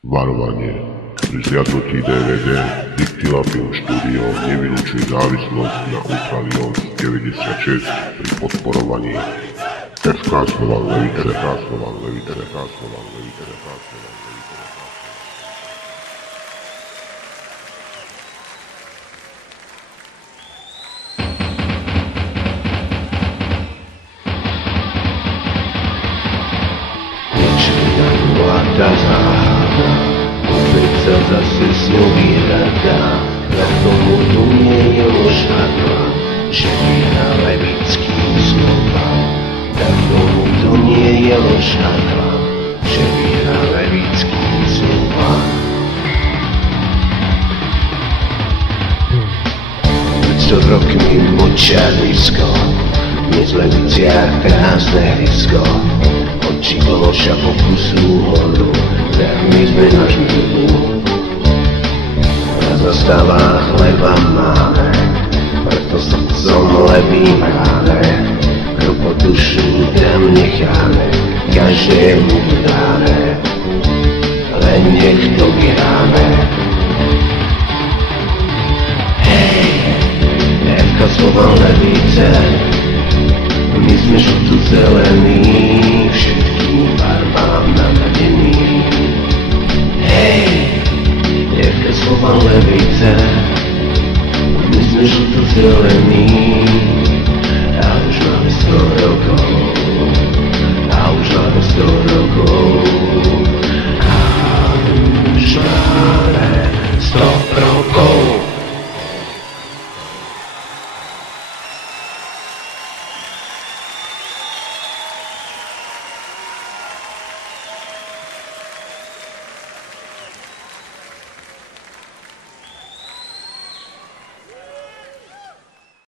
Varovanie. Pri zliadnutí DVD Dictila Film Studio nevylučuje závislosť na Ultralions 96 pri podporovaní FK Slovan Levice. Mladá záhada, opäť sa zase s ňou vyhľadá. Na tomu tu nie je ložadla, že vyhrá levický Slovan. Na tomu tu nie je ložadla, že vyhrá levický Slovan. 500 rokmi močarnisko, dnes v Leviciach krásne hrysko. Oči Kološa pokusú horu, tak my sme na žmúru. Na zastavách chleba máme, preto srdcom levým hráme. Krupo dušu tam necháme, každému dáme, len nech to vyhráme. Hej, FK Slovan Levice, my sme žlto-zelení, všetkým farbám nadadený. Hej, FK Slovan Levice, my sme žlto-zelení.